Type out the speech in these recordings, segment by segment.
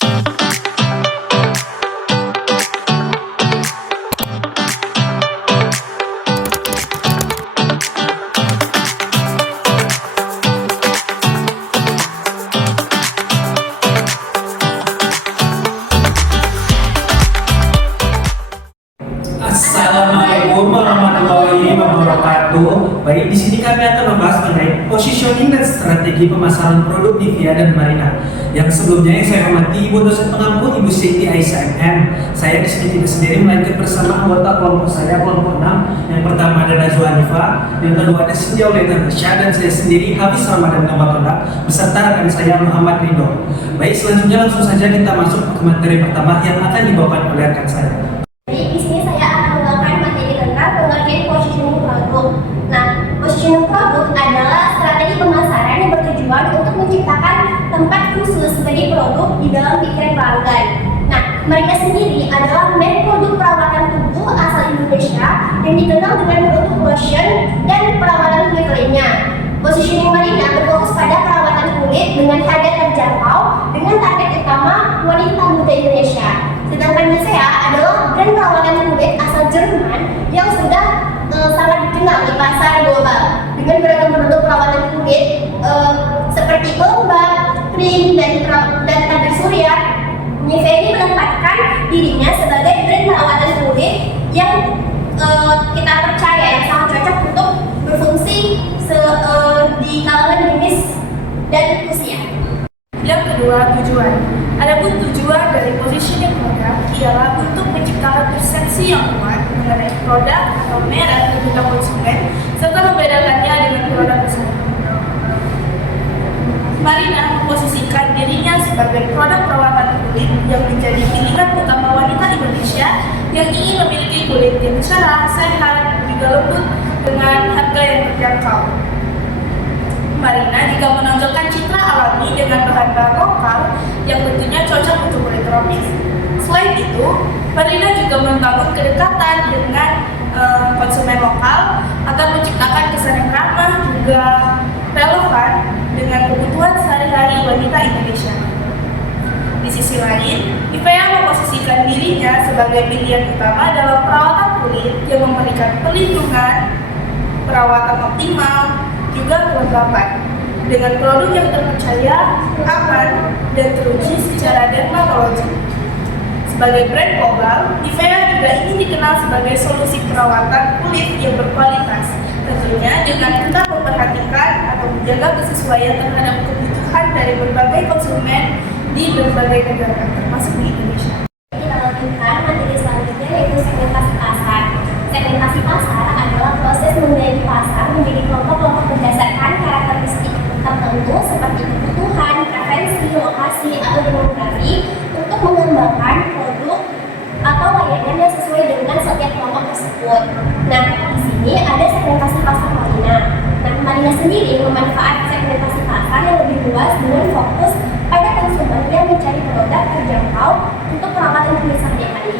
Assalamualaikum warahmatullahi wabarakatuh. Baik, di sini kami akan membahas mengenai positioning dan strategi pemasaran produk Nivea dan Marina. Yang sebelumnya yang saya hormati Ibu dosen pengampu Ibu Siti Aisyah MM. Saya di sini tidak sendiri, melainkan bersama anggota kelompok saya, kelompok 6. Yang pertama ada Najwa Hanifa, yang kedua ada Sintia Ulena Nasya, dan saya sendiri Hafiz Ramadan Kambatonda beserta rekan saya Muhammad Ridho. Baik, selanjutnya langsung saja kita masuk ke materi pertama yang akan dibawakan oleh rekan saya. Positioning produk adalah strategi pemasaran yang bertujuan untuk menciptakan tempat khusus bagi produk di dalam pikiran pelanggan. Nah, mereka sendiri adalah merek produk perawatan tubuh asal Indonesia yang dikenal dengan produk lotion dan perawatan kulit lainnya. Positioning Marina berfokus pada perawatan kulit dengan harga terjangkau dengan target utama wanita muda Indonesia. Sedangkan Nivea adalah brand perawatan kulit asal Jerman yang sudah sangat dikenal di pasar global dengan beragam produk perawatan kulit seperti pelembab, krim, dan tabir surya. Nivea ini menempatkan dirinya sebagai brand perawatan kulit yang kita percaya yang sangat cocok untuk berfungsi di kalangan jenis dan usia. Yang kedua, tujuan. Adapun tujuan dari positioning produk ialah untuk menciptakan persepsi yang kuat mengenai produk atau merek di mata konsumen serta membedakannya dengan produk bersaing. Marina memposisikan dirinya sebagai produk perawatan kulit yang menjadi pilihan utama wanita Indonesia yang ingin memiliki kulit yang cerah, sehat, juga lembut dengan harga yang terjangkau. Marina juga menonjolkan citra alami dengan bahan-bahan lokal yang tentunya cocok untuk kulit tropis. Selain itu, Marina juga membangun kedekatan dengan konsumen lokal agar menciptakan kesan yang ramah juga relevan dengan kebutuhan sehari-hari wanita Indonesia. Di sisi lain, Nivea memposisikan dirinya sebagai pilihan utama dalam perawatan kulit yang memberikan perlindungan, perawatan optimal, juga kelembapan dengan produk yang terpercaya, aman, dan teruji secara dermatologi. Sebagai brand global, Nivea juga ingin dikenal sebagai solusi perawatan kulit yang berkualitas, tentunya dengan tetap memperhatikan atau menjaga kesesuaian terhadap kebutuhan dari berbagai konsumen di berbagai negara, termasuk di Indonesia. Kita lanjutkan materi selanjutnya yaitu segmentasi pasar. Segmentasi pasar adalah proses membagi pasar menjadi kelompok-kelompok berdasarkan karakteristik tertentu seperti kebutuhan, preferensi, lokasi, atau demografi untuk mengembangkan produk atau layanan yang sesuai dengan setiap kelompok tersebut. Nah, di sini ada segmentasi pasar Marina. Nah, Marina sendiri memanfaatkan segmentasi pasar yang lebih luas dengan fokus pada konsumen yang mencari produk terjangkau untuk perawatan kulit sehari-hari.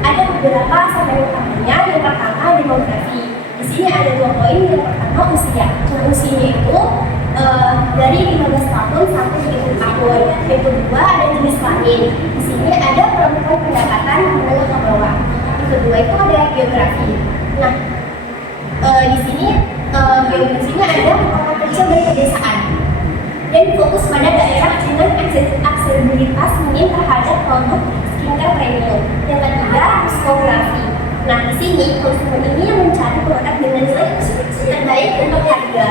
Ada beberapa segmen utamanya. Yang pertama, demografi. Di sini ada 2 poin. Yang pertama, usia. Usianya itu dari 15 tahun sampai 30 tahun. Yang kedua, ada jenis kelamin. Di sini ada perempuan pendapatan menengah ke bawah. Yang kedua itu ada geografi. Nah, di sini geografinya ada kota kecil dan pedesaan dan fokus pada daerah dengan aksesibilitas minim terhadap produk skincare premium. Yang ketiga, psikografi. Nah, di sini konsumen ini yang mencari produk dengan nilai terbaik untuk harga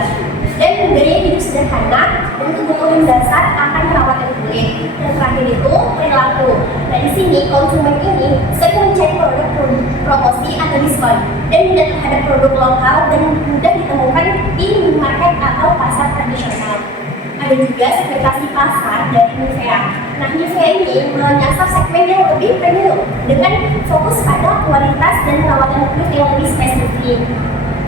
dan gaya hidup sederhana dan kebutuhan dasar akan perawatan kulit. Yang terakhir itu perilaku. Nah, di sini konsumen ini sering mencari produk promosi atau diskon dan minat terhadap produk lokal dan mudah ditemukan di market atau pasar tradisional. Ada juga segmentasi pasar dari Nivea. Nah, Nivea ini menyasar segmen yang lebih premium dengan fokus pada kualitas dan perawatan kulit yang lebih spesifik.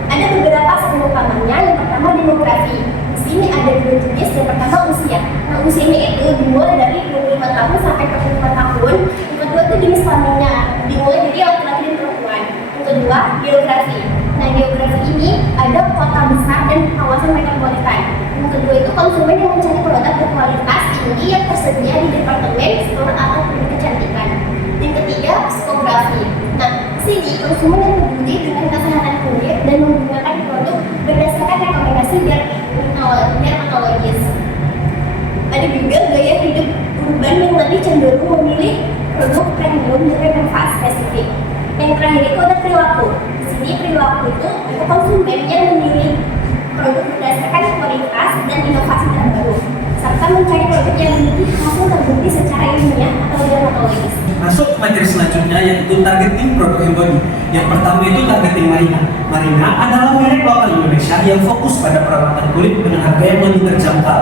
Ada beberapa segmen utamanya. Yang pertama, demografi. Di sini ada 2 jenis. Yang pertama, usia. Nah, usianya itu dimulai dari 25 tahun sampai 45 tahun. Yang kedua itu jenis kelaminnya, dimulai dari laki-laki dan perempuan. Yang kedua, geografi. Nah, geografi ini ada kota besar dan kawasan metropolitan. Yang kedua itu konsumen yang mencari produk berkualitas tinggi yang tersedia di departemen, store, sini, konsumen yang peduli dengan kesehatan kulit dan menggunakan produk berdasarkan rekomendasi dermatologis. Ada juga gaya hidup urban yang lebih cenderung memilih produk premium dengan manfaat spesifik. Yang terakhir itu ada perilaku. Di sini perilaku itu konsumen yang memilih produk berdasarkan kualitas dan inovasi terbaru, serta mencari produk yang memiliki hasil terbukti secara ilmiah atau dermatologis. Masuk ke materi selanjutnya yaitu targeting produk handbody. Yang pertama itu targeting Marina. Marina adalah merek lokal Indonesia yang fokus pada perawatan kulit dengan harga yang lebih terjangkau.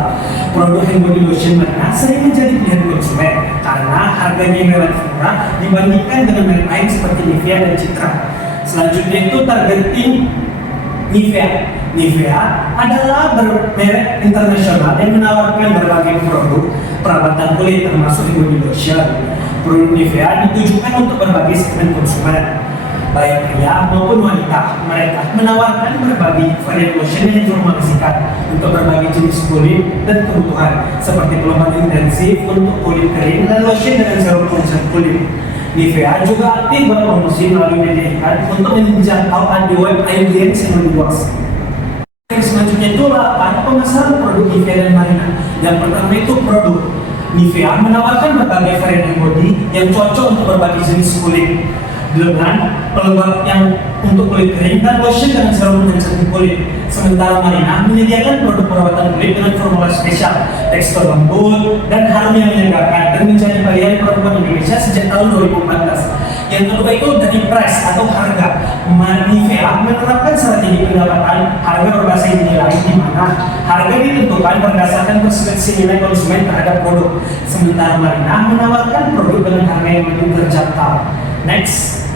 Produk handbody lotion Marina sering menjadi pilihan konsumen karena harganya yang relatif murah dibandingkan dengan merek lain seperti Nivea dan Citra. Selanjutnya itu targeting Nivea. Nivea adalah merek internasional yang menawarkan berbagai produk perawatan kulit termasuk handbody lotion. Produk Nivea ditujukan untuk berbagai segmen konsumen, baik pria maupun wanita. Mereka menawarkan berbagai varian lotion yang diformulasikan untuk berbagai jenis kulit dan kebutuhan, seperti pelembab intensif untuk kulit kering dan lotion dengan serum pengencer kulit. Nivea juga aktif berpromosi melalui media iklan untuk menjangkau web audiens yang lebih luas. Selanjutnya itu adalah pemasaran produk Nivea dan Marina. Yang pertama itu produk. Nivea menawarkan berbagai varian handbody yang cocok untuk berbagai jenis kulit dengan pelembab yang untuk kulit kering dan lotion dengan serum pengencer kulit. Sementara Marina menyediakan produk perawatan kulit dengan formula spesial, tekstur lembut dan harum yang menyegarkan dan menjadi pilihan perempuan Indonesia sejak tahun 2014. Yang kedua itu dari price atau harga. Nivea menerapkan strategi pendapatan harga berbasis nilai di mana harga ditentukan berdasarkan persepsi nilai konsumen terhadap produk. Sementara Marina menawarkan produk dengan harga yang lebih terjangkau. Next.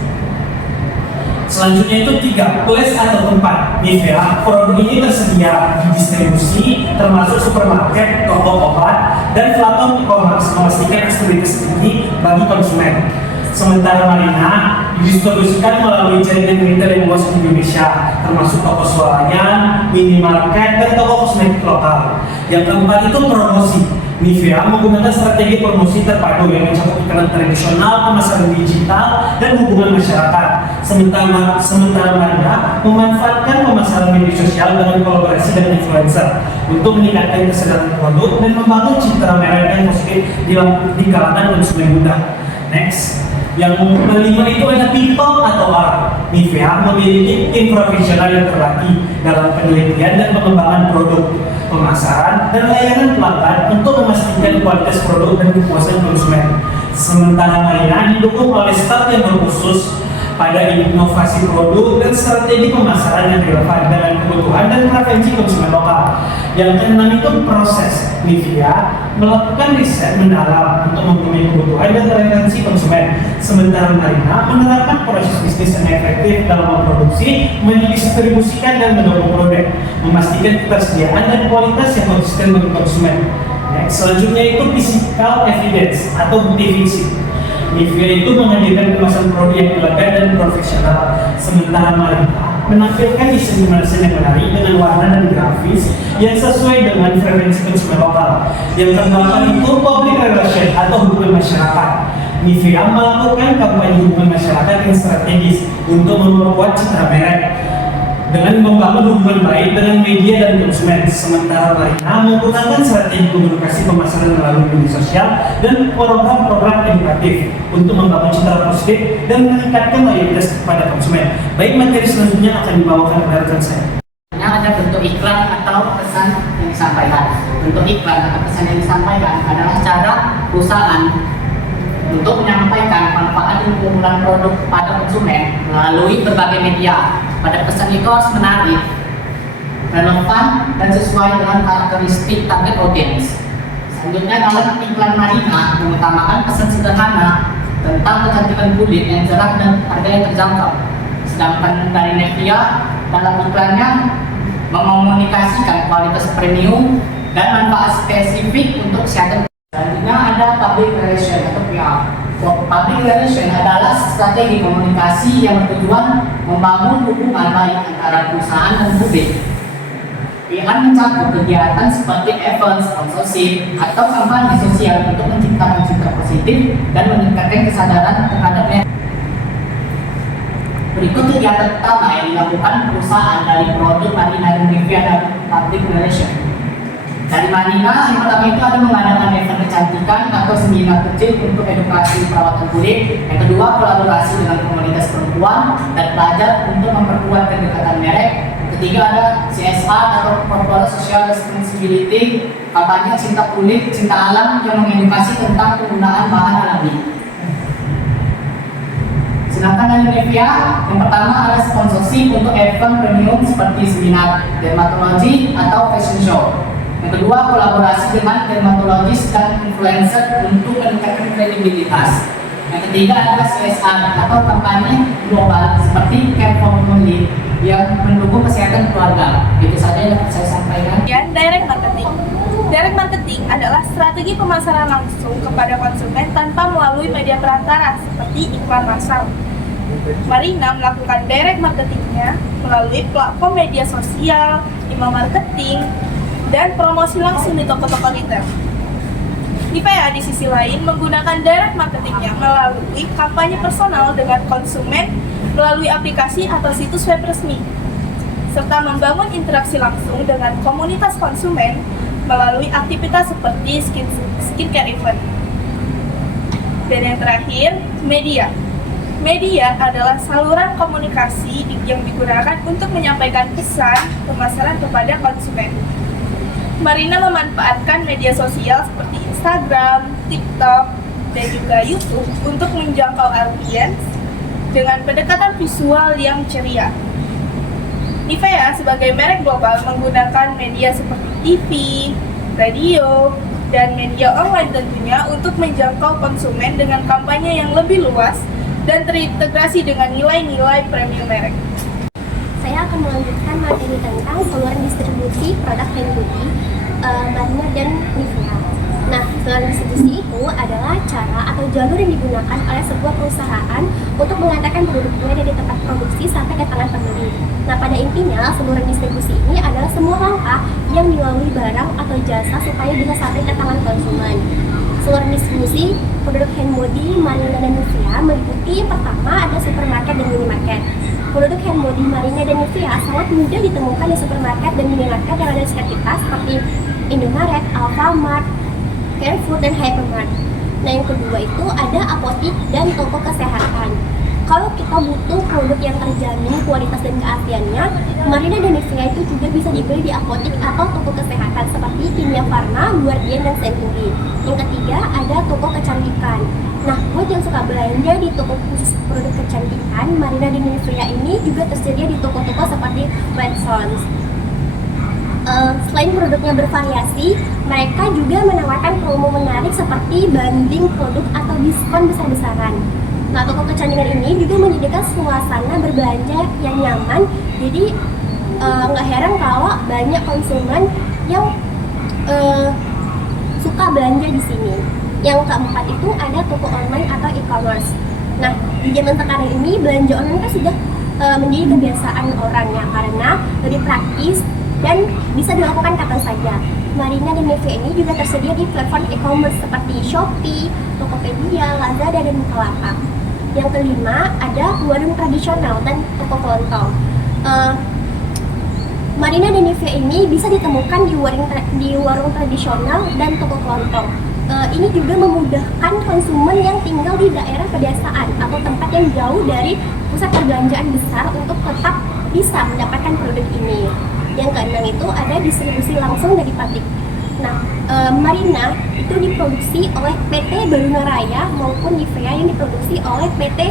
Selanjutnya itu 3, place atau tempat. Nivea, produk ini tersedia di distribusi termasuk supermarket, toko obat, dan platform e-commerce memastikan aksesibilitas tinggi bagi konsumen. Sementara Marina didistribusikan melalui jaringan retail yang luas di Indonesia, termasuk toko swalayan, minimarket, dan toko kosmetik lokal. Yang keempat itu promosi. Nivea menggunakan strategi promosi terpadu yang mencakup iklan tradisional, pemasaran digital, dan hubungan masyarakat. Sementara Marina memanfaatkan pemasaran media sosial dengan kolaborasi dengan influencer untuk meningkatkan kesadaran produk dan membangun citra merek yang positif di kalangan konsumen muda. Next. Yang kelima itu ada people atau orang. Nivea memiliki tim profesional yang terlatih dalam penelitian dan pengembangan produk, pemasaran, dan layanan pelanggan untuk memastikan kualitas produk dan kepuasan konsumen. Sementara Marina didukung oleh staf yang berkhusus pada inovasi produk dan strategi pemasaran yang relevan dengan kebutuhan dan preferensi konsumen lokal. Yang keenam itu proses. Nivea melakukan riset mendalam untuk memenuhi kebutuhan dan preferensi konsumen. Sementara Marina menerapkan proses bisnis yang efektif dalam memproduksi, mendistribusikan dan mendukung produk, memastikan ketersediaan dan kualitas yang konsisten bagi konsumen. Next, selanjutnya itu physical evidence atau bukti fisik. Nivea itu menghadirkan kemasan produk yang elegan dan profesional, sementara Marina menampilkan desain kemasan yang menarik dengan warna dan grafis yang sesuai dengan preferensi konsumen lokal. Yang keempat itu public relation atau hubungan masyarakat. Nivea melakukan kampanye hubungan masyarakat yang strategis untuk memperkuat citra merek dengan membangun hubungan baik dengan media dan konsumen. Sementara Marina menggunakan strategi komunikasi pemasaran melalui media sosial dan program-program edukatif untuk membangun citra positif dan meningkatkan loyalitas kepada konsumen. Baik, materi selanjutnya akan dibawakan kepada rekan saya. Ada bentuk iklan atau pesan yang disampaikan. Bentuk iklan atau pesan yang disampaikan adalah cara perusahaan untuk menyampaikan manfaat dan keunggulan produk pada konsumen melalui berbagai media. Pada pesan itu harus menarik, relevan, dan sesuai dengan karakteristik target audience. Selanjutnya dalam iklan Marina mengutamakan pesan sederhana tentang kecantikan kulit yang cerah dan harga yang terjangkau. Sedangkan dari Nivea dalam iklannya mengomunikasikan kualitas premium dan manfaat spesifik untuk kesehatan. Selanjutnya ada public relation atau PR. Public relation adalah strategi komunikasi yang bertujuan membangun hubungan baik antara perusahaan dan publik. PR mencakup kegiatan seperti event, sponsorship, atau kampanye sosial untuk menciptakan citra positif dan meningkatkan kesadaran terhadap Berikut kegiatan pertama yang dilakukan perusahaan dari produk Marina dan Nivea dan Public Relation. Dari Marina, yang pertama itu ada mengadakan event kecantikan atau seminar kecil untuk edukasi perawatan kulit. Yang kedua, kolaborasi dengan komunitas perempuan dan pelajar untuk memperkuat kedekatan merek. Yang ketiga ada CSR atau Corporate Social Responsibility, kampanye cinta kulit, cinta alam yang mengedukasi tentang penggunaan bahan alami. Sedangkan dari Nivea, yang pertama ada sponsorship untuk event premium seperti seminar dermatologi atau fashion show. Yang kedua, kolaborasi dengan dermatologis dan influencer untuk meningkatkan kredibilitas. Yang ketiga adalah CSR atau kampanye global seperti Care for Family yang mendukung kesehatan keluarga. Itu saja yang dapat saya sampaikan. Kemudian, direct marketing. Direct marketing adalah strategi pemasaran langsung kepada konsumen tanpa melalui media perantara seperti iklan massal. Marina melakukan direct marketingnya melalui platform media sosial, email marketing, dan promosi langsung di toko-toko retail. Nivea di sisi lain menggunakan direct marketingnya melalui kampanye personal dengan konsumen melalui aplikasi atau situs web resmi, serta membangun interaksi langsung dengan komunitas konsumen melalui aktivitas seperti skincare event. Dan yang terakhir, media. Media adalah saluran komunikasi yang digunakan untuk menyampaikan pesan pemasaran kepada konsumen. Marina memanfaatkan media sosial seperti Instagram, TikTok, dan juga YouTube untuk menjangkau audiens dengan pendekatan visual yang ceria. Nivea sebagai merek global menggunakan media seperti TV, radio, dan media online tentunya untuk menjangkau konsumen dengan kampanye yang lebih luas dan terintegrasi dengan nilai-nilai premium merek. Saya akan melanjutkan materi tentang saluran distribusi produk hand beauty, Marina dan Nivea. Nah, saluran distribusi itu adalah cara atau jalur yang digunakan oleh sebuah perusahaan untuk mengantarkan produknya dari tempat produksi sampai ke tangan pembeli. Nah, pada intinya, saluran distribusi ini adalah semua langkah yang dilalui barang atau jasa supaya bisa sampai ke tangan konsumen. Saluran distribusi produk hand body Marina dan Nivea meliputi pertama ada supermarket dan minimarket. Produk hand body Marina dan Nivea sangat mudah ditemukan di supermarket dan minimarket yang ada di sekitar kita seperti Indomaret, Alfamart, Carrefour, dan Hypermart. Nah, yang kedua itu ada apotik dan toko kesehatan. Kalau kita butuh produk yang terjamin kualitas dan keasliannya, Marina dan Nivea itu juga bisa dibeli di apotik atau toko kesehatan seperti Kimia Farma, Guardian, dan Century. Yang ketiga ada toko kecantikan. Nah, buat yang suka belanja di toko khusus produk kecantikan, Marina dan Nivea ini juga tersedia di toko-toko seperti Watsons. Selain produknya bervariasi, mereka juga menawarkan promo menarik seperti banding produk atau diskon besar-besaran. Nah, toko kecantikan ini juga menyediakan suasana berbelanja yang nyaman, jadi nggak heran kalau banyak konsumen yang suka belanja di sini. Yang keempat itu ada toko online atau e-commerce. Nah, di zaman sekarang ini belanja online kan sudah menjadi kebiasaan orang ya, karena lebih praktis dan bisa dilakukan kapan saja. Marina dan Nivea ini juga tersedia di platform e-commerce seperti Shopee, Tokopedia, Lazada, dan Bukalapak. Yang kelima ada warung tradisional dan toko kelontong. Marina dan Nivea ini bisa ditemukan di warung tradisional dan toko kelontong. Ini juga memudahkan konsumen yang tinggal di daerah pedesaan atau tempat yang jauh dari pusat perbelanjaan besar untuk tetap bisa mendapatkan produk ini. Yang keenam itu ada distribusi langsung dari pabrik. Nah, Marina itu diproduksi oleh PT Baruna Raya maupun Nivea yang diproduksi oleh PT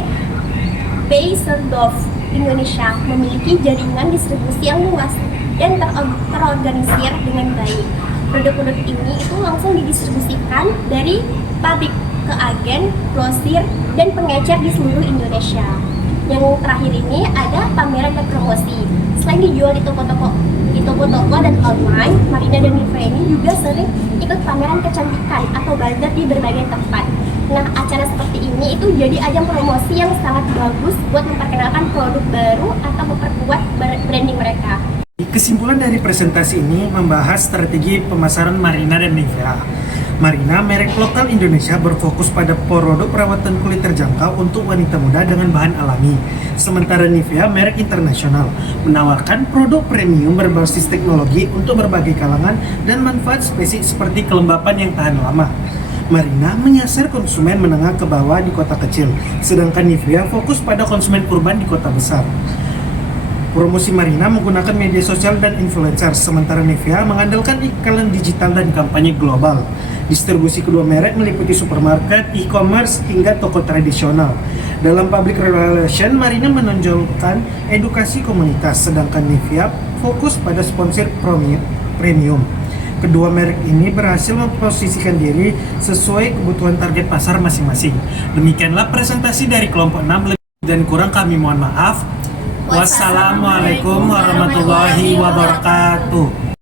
Beiersdorf Indonesia, memiliki jaringan distribusi yang luas dan terorganisir dengan baik. Produk-produk ini itu langsung didistribusikan dari pabrik ke agen, grosir, dan pengecer di seluruh Indonesia. Yang terakhir ini ada pameran dan promosi. Selain dijual di toko-toko dan online, Marina dan Nivea ini juga sering ikut pameran kecantikan atau bazar di berbagai tempat. Nah, acara seperti ini itu jadi ajang promosi yang sangat bagus buat memperkenalkan produk baru atau memperkuat branding mereka. Kesimpulan dari presentasi ini membahas strategi pemasaran Marina dan Nivea. Marina, merek lokal Indonesia, berfokus pada produk perawatan kulit terjangkau untuk wanita muda dengan bahan alami. Sementara Nivea, merek internasional, menawarkan produk premium berbasis teknologi untuk berbagai kalangan dan manfaat spesifik seperti kelembapan yang tahan lama. Marina menyasar konsumen menengah ke bawah di kota kecil, sedangkan Nivea fokus pada konsumen urban di kota besar. Promosi Marina menggunakan media sosial dan influencer, sementara Nivea mengandalkan iklan digital dan kampanye global. Distribusi kedua merek meliputi supermarket, e-commerce, hingga toko tradisional. Dalam public relation, Marina menonjolkan edukasi komunitas, sedangkan Nivea fokus pada sponsor premium. Kedua merek ini berhasil memposisikan diri sesuai kebutuhan target pasar masing-masing. Demikianlah presentasi dari kelompok 6, lebih dan kurang kami mohon maaf. Wassalamualaikum warahmatullahi wabarakatuh.